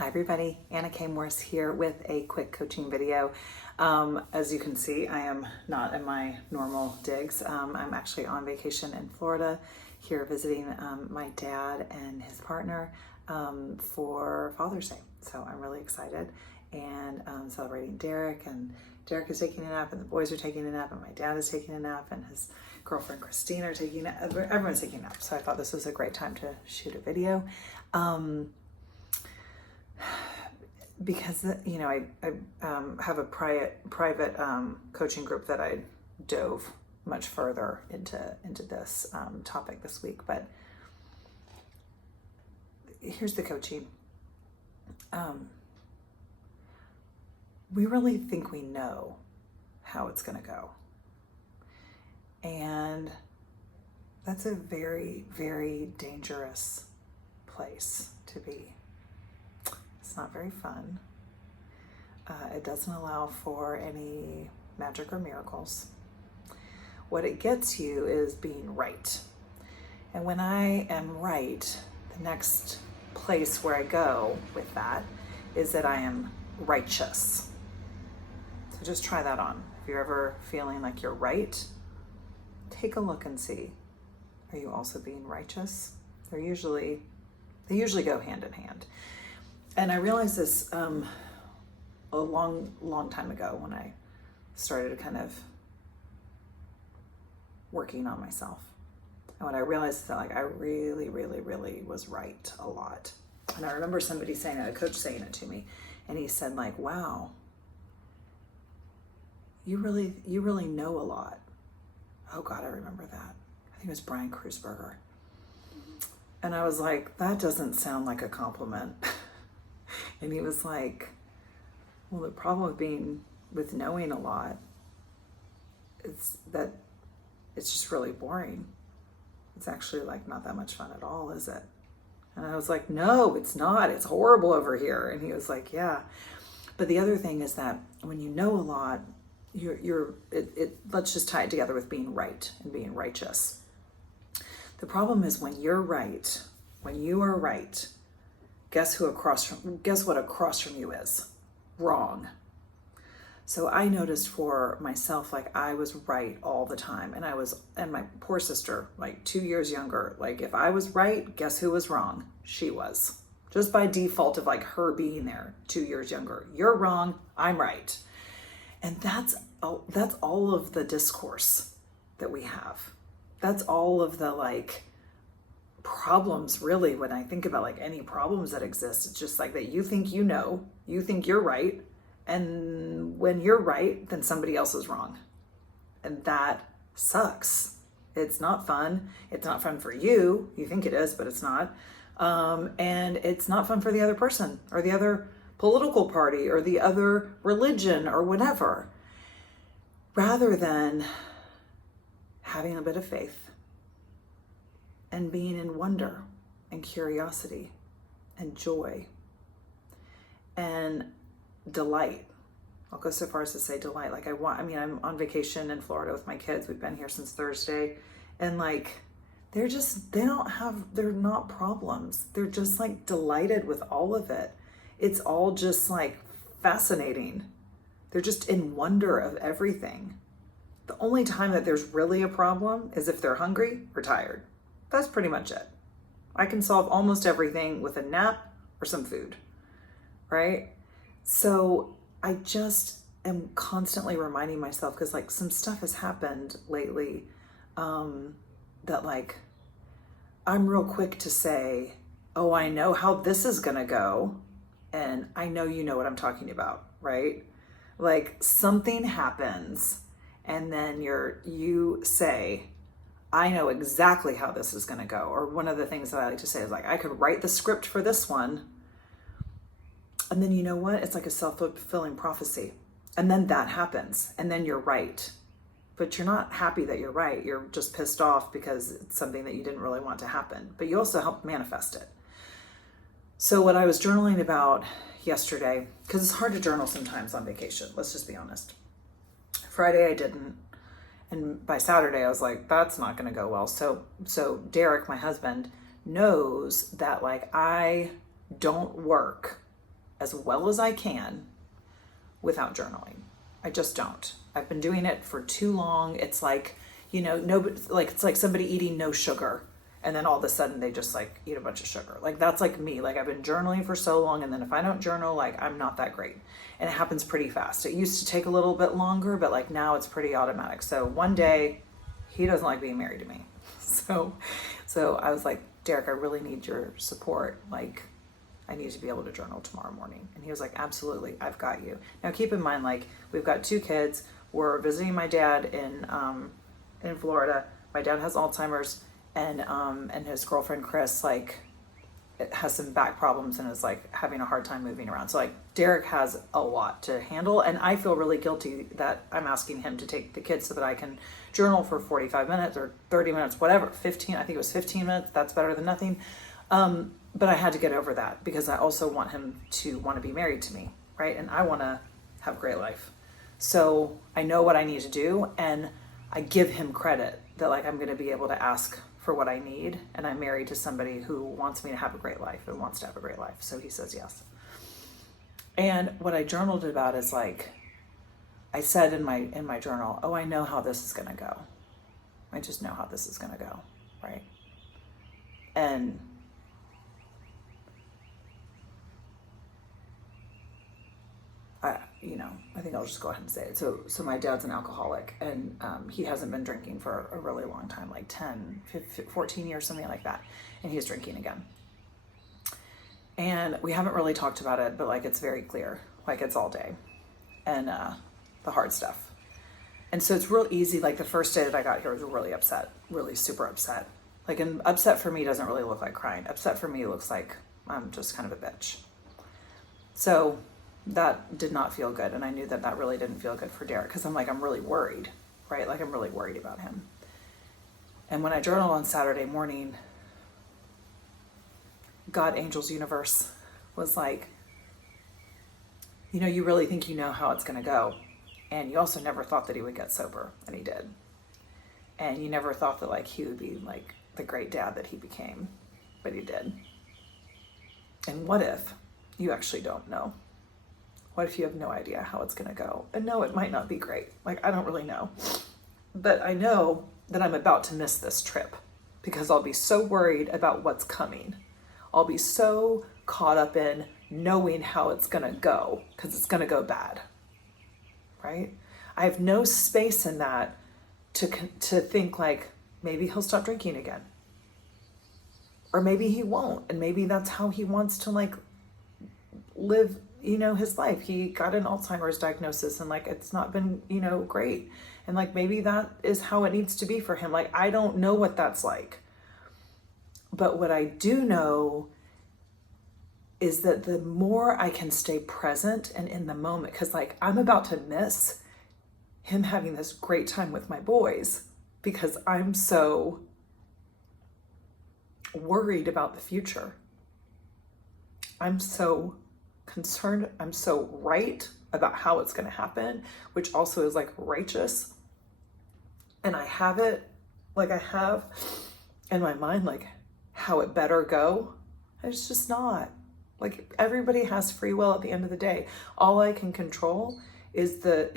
Hi everybody, Anna K. Morris here with a quick coaching video. As you can see, I am not in my normal digs. I'm actually on vacation in Florida, here visiting my dad and his partner for Father's Day. So I'm really excited and celebrating Derek, and Derek is taking a nap and the boys are taking a nap and my dad is taking a nap and his girlfriend Christine are taking a nap. Everyone's taking a nap. So I thought this was a great time to shoot a video. Because I have a private coaching group that I dove much further into this topic this week. But here's the coaching. We really think we know how it's going to go, and that's a very, very dangerous place to be. It's not very fun. It doesn't allow for any magic or miracles. What it gets you is being right. And when I am right, the next place where I go with that is that I am righteous. So just try that on. If you're ever feeling like you're right, take a look and see. Are you also being righteous? They usually go hand in hand. And I realized this a long time ago when I started kind of working on myself. And when I realized that I really was right a lot. And I remember somebody saying it, a coach saying it to me, and he said wow, you really know a lot. Oh God, I remember that. I think it was Brian Kruzberger. And I was like, that doesn't sound like a compliment. And he was like, well, the problem with knowing a lot is that it's just really boring. It's actually not that much fun at all, is it? And I was like, no, it's not. It's horrible over here. And he was like, yeah. But the other thing is that when you know a lot, let's just tie it together with being right and being righteous. The problem is when you are right, guess what across from you is? Wrong. So I noticed for myself, I was right all the time. And my poor sister, 2 years younger, if I was right, guess who was wrong? She was. Just by default of her being there, 2 years younger. You're wrong, I'm right. And that's all of the discourse that we have. That's all of the problems, really. When I think about any problems that exist, it's just that you think you think you're right, and when you're right, then somebody else is wrong, and that sucks. It's not fun. It's not fun for you. You think it is, but it's not. And it's not fun for the other person or the other political party or the other religion or whatever. Rather than having a bit of faith and being in wonder and curiosity and joy and delight. I'll go so far as to say delight. I'm on vacation in Florida with my kids. We've been here since Thursday. And they're not problems. They're just delighted with all of it. It's all just fascinating. They're just in wonder of everything. The only time that there's really a problem is if they're hungry or tired. That's pretty much it. I can solve almost everything with a nap or some food, right? So I just am constantly reminding myself, because some stuff has happened lately that I'm real quick to say, oh, I know how this is gonna go, and I know you know what I'm talking about, right? Something happens and then you say, I know exactly how this is going to go. Or one of the things that I like to say is I could write the script for this one. And then you know what? It's a self-fulfilling prophecy. And then that happens. And then you're right. But you're not happy that you're right. You're just pissed off because it's something that you didn't really want to happen. But you also helped manifest it. So what I was journaling about yesterday, because it's hard to journal sometimes on vacation. Let's just be honest. Friday I didn't. And by Saturday, I was like, that's not going to go well. So Derek, my husband, knows that I don't work as well as I can without journaling. I just don't. I've been doing it for too long. It's like, it's like somebody eating no sugar, and then all of a sudden they just like eat a bunch of sugar. Like that's like me. Like I've been journaling for so long, and then if I don't journal, like I'm not that great. And it happens pretty fast. It used to take a little bit longer, but like now it's pretty automatic. So one day, he doesn't like being married to me. So I was like, Derek, I really need your support. Like I need to be able to journal tomorrow morning. And he was like, absolutely, I've got you. Now keep in mind, like we've got 2 kids. We're visiting my dad in Florida. My dad has Alzheimer's, and his girlfriend Chris has some back problems and is like having a hard time moving around. So like Derek has a lot to handle, and I feel really guilty that I'm asking him to take the kids so that I can journal for 45 minutes or 30 minutes, whatever, 15, I think it was 15 minutes. That's better than nothing. But I had to get over that because I also want him to want to be married to me, right? And I want to have a great life. So I know what I need to do, and I give him credit that like I'm going to be able to ask for what I need, and I'm married to somebody who wants me to have a great life and wants to have a great life. So he says yes. And what I journaled about is like, I said in my journal, oh, I know how this is going to go. I just know how this is going to go, right? And I think I'll just go ahead and say it. So my dad's an alcoholic, and he hasn't been drinking for a really long time, like 10, 15, 14 years, something like that. And he's drinking again. And we haven't really talked about it, but like it's very clear, like it's all day, and the hard stuff. And so it's real easy. Like the first day that I got here, I was really upset, really super upset. Like, and upset for me doesn't really look like crying. Upset for me looks like I'm just kind of a bitch. So that did not feel good. And I knew that really didn't feel good for Derek, because I'm really worried, right? Like I'm really worried about him. And when I journaled on Saturday morning, God, angels, universe was like, you really think you know how it's going to go. And you also never thought that he would get sober, and he did. And you never thought that like he would be like the great dad that he became, but he did. And what if you actually don't know? What if you have no idea how it's going to go? And no, it might not be great. Like, I don't really know. But I know that I'm about to miss this trip because I'll be so worried about what's coming. I'll be so caught up in knowing how it's going to go, because it's going to go bad, right? I have no space in that to think like maybe he'll stop drinking again. Or maybe he won't. And maybe that's how he wants to like live his life. He got an Alzheimer's diagnosis, and like it's not been great, and like maybe that is how it needs to be for him. Like I don't know what that's like, but what I do know is that the more I can stay present and in the moment, because like I'm about to miss him having this great time with my boys because I'm so worried about the future. I'm so concerned. I'm so right about how it's going to happen, which also is like righteous. And I have in my mind like how it better go. It's just not. Like everybody has free will at the end of the day. All I can control is the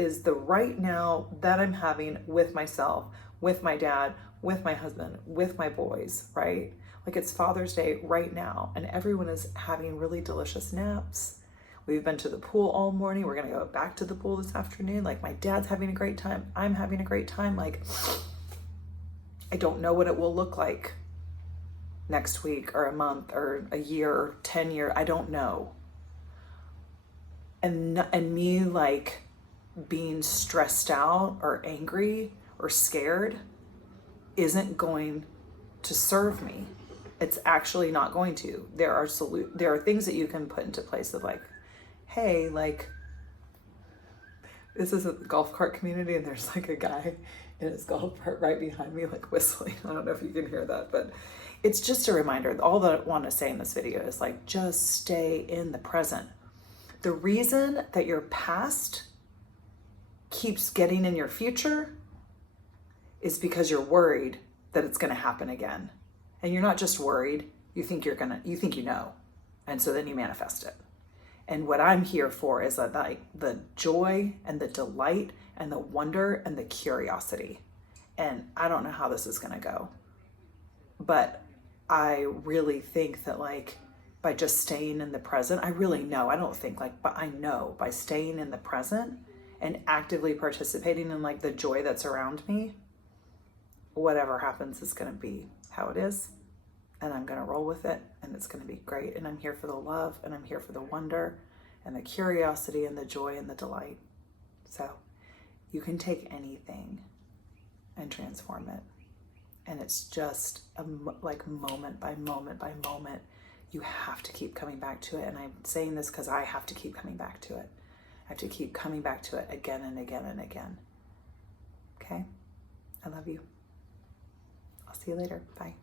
right now that I'm having with myself, with my dad, with my husband, with my boys, right? Like it's Father's Day right now, and everyone is having really delicious naps. We've been to the pool all morning. We're going to go back to the pool this afternoon. Like my dad's having a great time. I'm having a great time. Like I don't know what it will look like next week or a month or a year or 10 years. I don't know. And me like being stressed out or angry or scared isn't going to serve me. It's actually not going to. There are things that you can put into place of like, hey, like, this is a golf cart community, and there's like a guy in his golf cart right behind me, like whistling. I don't know if you can hear that, but it's just a reminder. All that I want to say in this video is like, just stay in the present. The reason that your past keeps getting in your future is because you're worried that it's going to happen again. And you're not just worried, you think you know. And so then you manifest it. And what I'm here for is that, like, the joy and the delight and the wonder and the curiosity. And I don't know how this is going to go, but I really think that, like, by just staying in the present, I really know, I don't think, like, but I know by staying in the present and actively participating in, like, the joy that's around me, whatever happens is going to be how it is. And I'm going to roll with it, and it's going to be great. And I'm here for the love, and I'm here for the wonder and the curiosity and the joy and the delight. So you can take anything and transform it. And it's just like moment by moment by moment, you have to keep coming back to it. And I'm saying this because I have to keep coming back to it. I have to keep coming back to it again and again and again. Okay? I love you. I'll see you later. Bye.